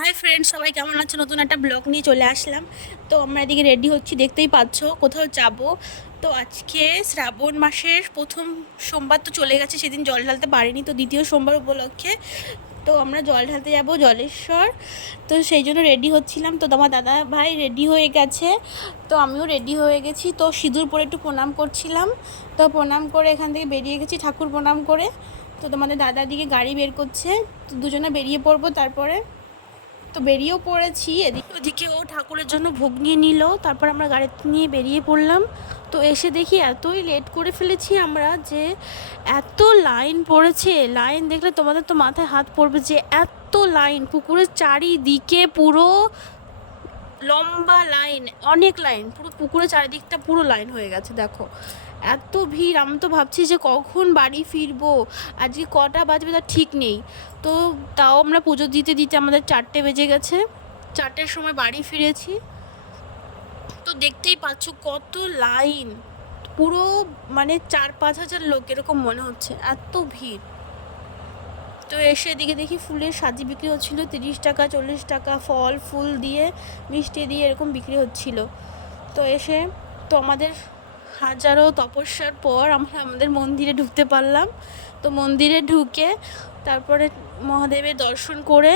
Hi friend, সবাই কেমন আছো? নতুন একটা ব্লগ নিয়ে চলে আসলাম। তো আমরা এদিকে রেডি হচ্ছি, দেখতেই পাচ্ছ কোথাও যাব। তো আজকে শ্রাবণ মাসের প্রথম সোমবার তো চলে গেছে, সেদিন জল ঢালতে পারিনি, তো দ্বিতীয় সোমবার উপলক্ষে তো আমরা জল ঢালতে যাব জলেশ্বর। তো সেই জন্য রেডি হচ্ছিলাম। তো আমার দাদা ভাই রেডি হয়ে গেছে, তো আমিও রেডি হয়ে গেছি। তো সিঁদুর পরে একটু প্রণাম করছিলাম। তো প্রণাম করে এখান থেকে বেরিয়ে গেছি ঠাকুর প্রণাম করে। তো তোমাদের দাদার দিকে গাড়ি বের করছে, তো দুজনে বেরিয়ে পড়বো। তারপরে তো বেরিয়েও পড়েছি। ওদিকে ও ঠাকুরের জন্য ভোগ নিয়ে নিল, তারপর আমরা গাড়িতে নিয়ে বেরিয়ে পড়লাম। তো এসে দেখি এতই লেট করে ফেলেছি আমরা, যে এত লাইন পড়েছে। লাইন দেখলে তোমাদের তো মাথায় হাত পড়বে, যে এত লাইন পুকুরের চারিদিকে, পুরো লম্বা লাইন, অনেক লাইন, পুরো পুকুরের চারিদিকটা পুরো লাইন হয়ে গেছে। দেখো এত ভিড়, আমি তো ভাবছি যে কখন বাড়ি ফিরবো, আজকে কটা বাজবে তার ঠিক নেই। তো তাও আমরা পুজো দিতে দিতে আমাদের 4টে বেজে গেছে, 4টের সময় বাড়ি ফিরেছি। তো দেখতেই পাচ্ছ কত লাইন, পুরো মানে 4-5 হাজার লোক এরকম মনে হচ্ছে, এত ভিড়। তো এসে এদিকে দেখি ফুলের সাজি বিক্রি হচ্ছিল 30 টাকা 40 টাকা, ফল ফুল দিয়ে মিষ্টি দিয়ে এরকম বিক্রি হচ্ছিল। তো এসে তো আমাদের হাজারো তপস্যার পর আমরা আমাদের মন্দিরে ঢুকতে পারলাম। তো মন্দিরে ঢুকে তারপরে মহাদেবের দর্শন করে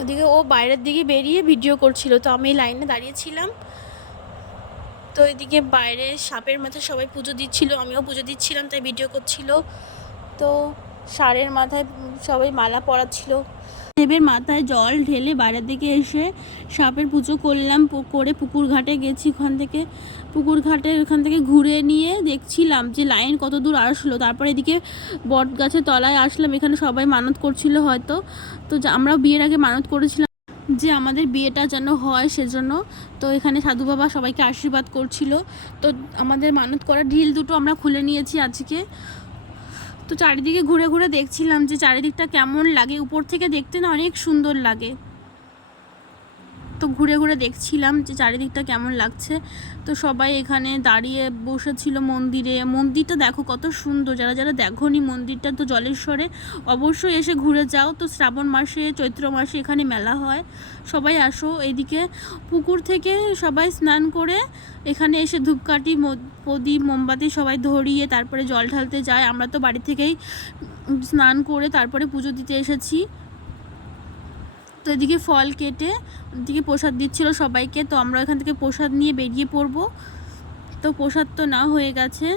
ওদিকে ও বাইরের দিকে বেরিয়ে ভিডিও করছিল, তো আমি লাইনে দাঁড়িয়েছিলাম। তো এদিকে বাইরে সাপের মাথায় সবাই পুজো দিচ্ছিল, আমিও পুজো দিচ্ছিলাম, তাই ভিডিও করছিল। তো ষাঁড়ের মাথায় সবাই মালা পরাচ্ছিল। দেবের মাথায় জল ঢেলে বাইরের দিকে এসে সাপের পুজো করলাম, করে পুকুর ঘাটে গেছি। ওখান থেকে ঘুরে নিয়ে দেখছিলাম যে লাইন কত দূর আসলো। তারপরে এদিকে বট গাছের তলায় আসলাম, এখানে সবাই মানত করছিল হয়তো। তো আমরাও বিয়ের আগে মানত করেছিলাম যে আমাদের বিয়েটা যেন হয়, সেজন্য। তো এখানে সাধু বাবা সবাইকে আশীর্বাদ করছিল। তো আমাদের মানত করা ঢিল দুটো আমরা খুলে নিয়েছি আজকে। তো চারিদিকে ঘুরে ঘুরে দেখছিলাম যে চারিদিকটা কেমন লাগে, উপর থেকে দেখতে না অনেক সুন্দর লাগে। তো ঘুরে ঘুরে দেখছিলাম যে চারিদিকটা কেমন লাগছে। তো সবাই এখানে দাঁড়িয়ে বসেছিল মন্দিরটা দেখো কত সুন্দর। যারা যারা দেখোনি মন্দিরটা, তো জলেশ্বরে অবশ্যই এসে ঘুরে যাও। তো শ্রাবণ মাসে চৈত্র মাসে এখানে মেলা হয়, সবাই আসো। এদিকে পুকুর থেকে সবাই স্নান করে এখানে এসে ধূপকাঠি প্রদীপ মোমবাতি সবাই ধরিয়ে তারপরে জল ঢালতে যায়। আমরা তো বাড়ি থেকেই স্নান করে তারপরে পুজো দিতে এসেছি। তো এদিকে ফল কেটে এদিকে প্রসাদ দিচ্ছিল সবাইকে, তো আমরা এখান থেকে প্রসাদ নিয়ে বেরিয়ে পড়বো। তো প্রসাদ তো না হয়ে গেছে।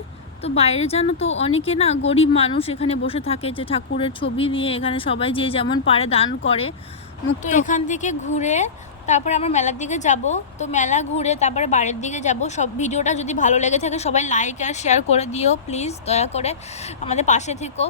তো বাইরে জানো তো অনেকে না গরিব মানুষ এখানে বসে থাকে, যে ঠাকুরের ছবি নিয়ে এখানে সবাই যে যেমন পারে দান করে। তো এখান থেকে ঘুরে তারপরে আমরা মেলার দিকে যাব। তো মেলা ঘুরে তারপরে বাড়ির দিকে যাব। সব ভিডিওটা যদি ভালো লেগে থাকে সবাই লাইক আর শেয়ার করে দিও প্লিজ, দয়া করে আমাদের পাশে থেকো।